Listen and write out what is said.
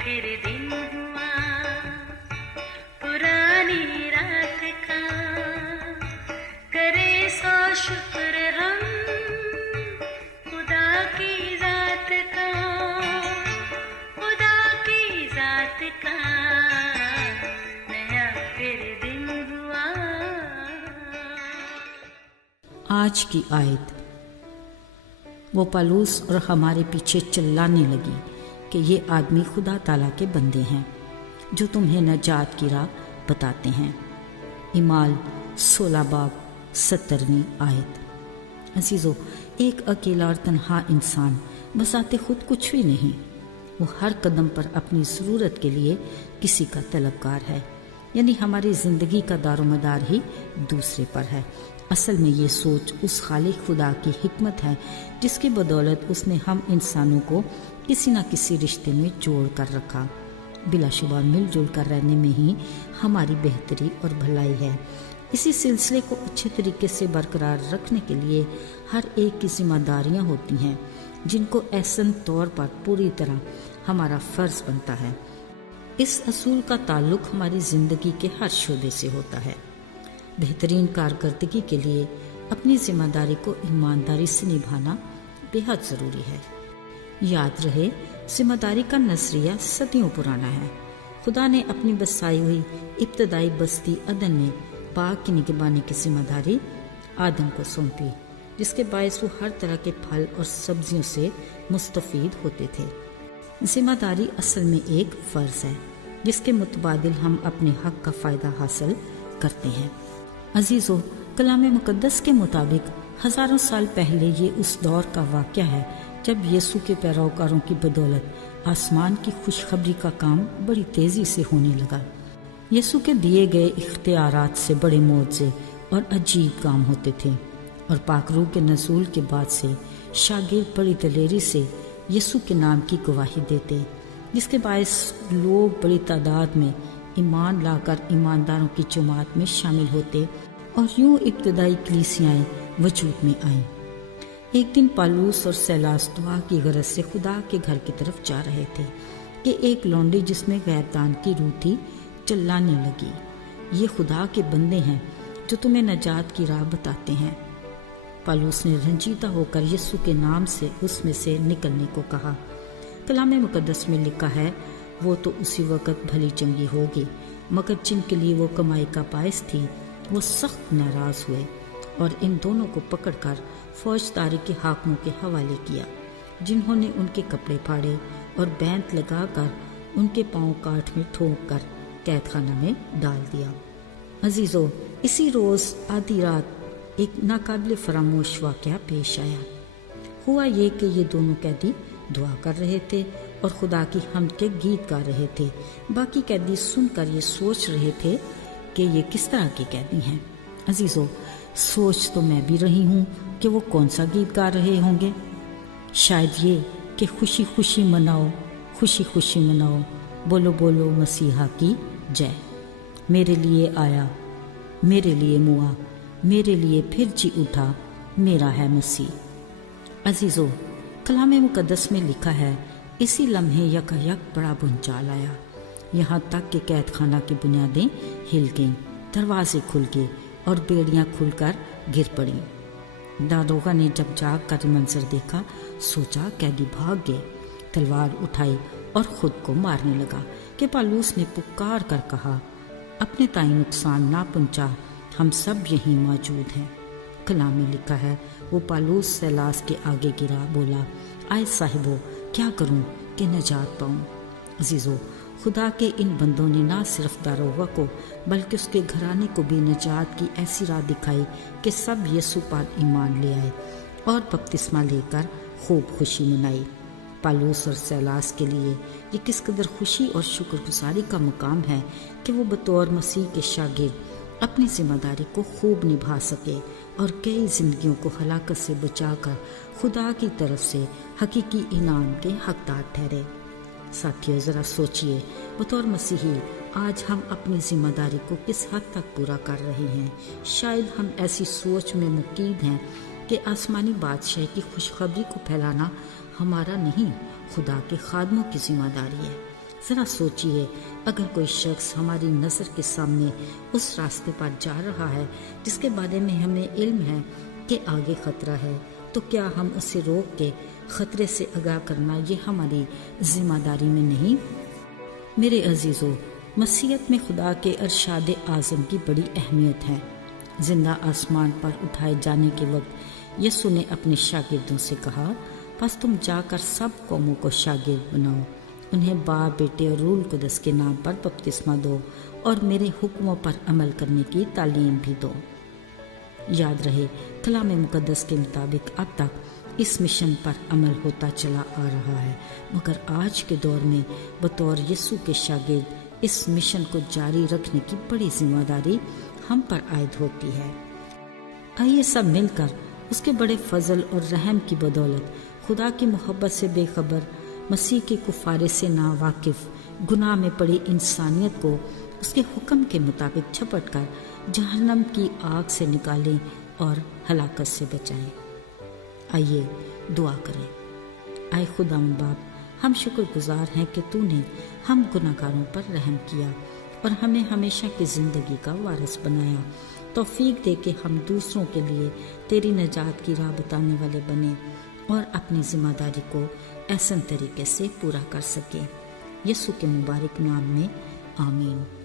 फिर दिन हुआ पुरानी रात का, करे सो शुक्र हम खुदा की जात का, खुदा की जात का, नया फिर दिन हुआ। आज की आयत। वो पालूस और हमारे पीछे चिल्लाने लगी कि ये आदमी खुदा ताला के बंदे हैं जो तुम्हें नजात की राह बताते हैं। इमाल 16 बाब 17वीं आयत। अजीज़ो, एक अकेला और तन्हा इंसान बसाते खुद कुछ भी नहीं। वो हर कदम पर अपनी ज़रूरत के लिए किसी का तलबगार है, यानी हमारी ज़िंदगी का दारोमदार ही दूसरे पर है। असल में ये सोच उस खालिक खुदा की हिकमत है जिसकी बदौलत उसने हम इंसानों को किसी न किसी रिश्ते में जोड़ कर रखा। बिलाशुबा मिलजुल कर रहने में ही हमारी बेहतरी और भलाई है। इसी सिलसिले को अच्छे तरीके से बरकरार रखने के लिए हर एक की जिम्मेदारियां होती हैं जिनको ऐसन तौर पर पूरी तरह हमारा फ़र्ज़ बनता है। इस असूल का ताल्लुक हमारी ज़िंदगी के हर शोबे से होता है। बेहतरीन कारकर्दगी के लिए अपनी जिम्मेदारी को ईमानदारी से निभाना बेहद ज़रूरी है। याद रहे, जिम्मेदारी का नजरिया सदियों पुराना है। खुदा ने अपनी बसाई हुई इब्तदाई बस्ती अदन में बाग की निगरानी की जिम्मेदारी आदम को सौंपी, जिसके बायस वो हर तरह के फल और सब्जियों से मुस्तफीद होते थे। जिम्मेदारी असल में एक फ़र्ज़ है जिसके मुतबादिल हम अपने हक का फ़ायदा हासिल करते हैं। अजीज़ो, कलाम मुकद्दस के मुताबिक हज़ारों साल पहले ये उस दौर का वाक़या है जब यीशु के पैरोकारों की बदौलत आसमान की खुशखबरी का काम बड़ी तेज़ी से होने लगा। यीशु के दिए गए इख्तियारात से बड़े मौज़े और अजीब काम होते थे और पाक रूह के नज़ूल के बाद से शागिर्द बड़ी दलेरी से यीशु के नाम की गवाही देते, जिसके बायस लोग बड़ी तादाद में ईमान लाकर ईमानदारों की जमात में शामिल होते और यूं इब्तदाई कलीसियाएं वजूद में आईं। एक दिन पालूस और सैलास दुआ की गरज से खुदा के घर की तरफ जा रहे थे कि एक लौंडी जिसमें गैरदान की रूह थी चिल्लाने लगी, ये खुदा के बंदे हैं जो तुम्हें नजात की राह बताते हैं। पालूस ने रंजीदा होकर यीशु के नाम से उसमें से निकलने को कहा। कलाम मुकद्दस में लिखा है, वो तो उसी वक़्त भली चंगी होगी, मगर जिनके लिए वो कमाई का बायस थी वो सख्त नाराज़ हुए और इन दोनों को पकड़कर फौजदारी के हाकिमों के हवाले किया, जिन्होंने उनके कपड़े फाड़े और बैंत लगाकर उनके पांव काठ में ठोंक कर कैद खाना में डाल दिया। अजीज़ों, इसी रोज़ आधी रात एक नाकाबिल फरामोश वाक़या पेश आया। हुआ ये कि ये दोनों कैदी दुआ कर रहे थे और खुदा की हम्द के गीत गा रहे थे। बाकी कैदी सुनकर ये सोच रहे थे कि ये किस तरह के कैदी हैं। अजीज़ों, सोच तो मैं भी रही हूँ कि वो कौन सा गीत गा रहे होंगे। शायद ये कि खुशी खुशी मनाओ, खुशी खुशी मनाओ, बोलो बोलो मसीहा की जय, मेरे लिए आया, मेरे लिए मुआ, मेरे लिए फिर जी उठा, मेरा है मसीह। अजीज़ों, कलाम मुकद्दस में लिखा है, इसी लम्हे यकायक बड़ा भूचाल आया, यहाँ तक कि कैद खाना की बुनियादें हिल गईं, दरवाजे खुल गए और बेड़ियाँ खुलकर गिर पड़ीं। दारोगा ने जब जाग कर मंजर देखा, सोचा कैदी भाग गए, तलवार उठाई और खुद को मारने लगा कि पालूस ने पुकार कर कहा, अपने ताई नुकसान ना पहुँचा, हम सब यहीं मौजूद हैं। कलाम में लिखा है, वो पालूस सैलास के आगे गिरा, बोला, आए साहिबो, क्या करूं कि नजात पाऊं। अजीज़ों, खुदा के इन बंदों ने ना सिर्फ दारोगा को बल्कि उसके घराने को भी नजात की ऐसी राह दिखाई कि सब यीशु पर ईमान ले आए और बपतिस्मा लेकर खूब खुशी मनाई। पालूस और सैलास के लिए ये किस कदर खुशी और शुक्रगुजारी का मुकाम है कि वो बतौर मसीह के शागिर्द अपनी जिम्मेदारी को खूब निभा सके और कई जिंदगियों को हलाकत से बचाकर खुदा की तरफ से हकीकी इनाम के हकदार ठहरे। साथियों, ज़रा सोचिए, बतौर मसीही आज हम अपनी जिम्मेदारी को किस हद तक पूरा कर रहे हैं। शायद हम ऐसी सोच में मुकीद हैं कि आसमानी बादशाह की खुशखबरी को फैलाना हमारा नहीं, खुदा के खादमों की जिम्मेदारी है। ذرا سوچئے، اگر کوئی شخص ہماری نظر کے سامنے اس راستے پر جا رہا ہے جس کے بارے میں ہمیں علم ہے کہ آگے خطرہ ہے، تو کیا ہم اسے روک کے خطرے سے آگاہ کرنا یہ ہماری ذمہ داری میں نہیں؟ میرے عزیزو، مسیحیت میں خدا کے ارشاد اعظم کی بڑی اہمیت ہے۔ زندہ آسمان پر اٹھائے جانے کے وقت یسوع نے اپنے شاگردوں سے کہا، پس تم جا کر سب قوموں کو شاگرد بناؤ، انہیں باپ، بیٹے اور روح القدس کے نام پر بپتسمہ دو اور میرے حکموں پر عمل کرنے کی تعلیم بھی دو۔ یاد رہے، کلام مقدس کے مطابق اب تک اس مشن پر عمل ہوتا چلا آ رہا ہے، مگر آج کے دور میں بطور یسوع کے شاگرد اس مشن کو جاری رکھنے کی بڑی ذمہ داری ہم پر عائد ہوتی ہے۔ آئیے سب مل کر اس کے بڑے فضل اور رحم کی بدولت خدا کی محبت سے بے خبر، مسیح کے کفارے سے ناواقف، گناہ میں پڑی انسانیت کو اس کے حکم کے مطابق جھپٹ کر جہنم کی آگ سے نکالیں اور ہلاکت سے بچائیں۔ آئیے دعا کریں۔ اے خداوند باپ، ہم شکر گزار ہیں کہ تو نے ہم گناہگاروں پر رحم کیا اور ہمیں ہمیشہ کی زندگی کا وارث بنایا۔ توفیق دے کہ ہم دوسروں کے لیے تیری نجات کی راہ بتانے والے بنیں اور اپنی ذمہ داری کو احسن طریقے سے پورا کر سکیں۔ یسوع کے مبارک نام میں آمین۔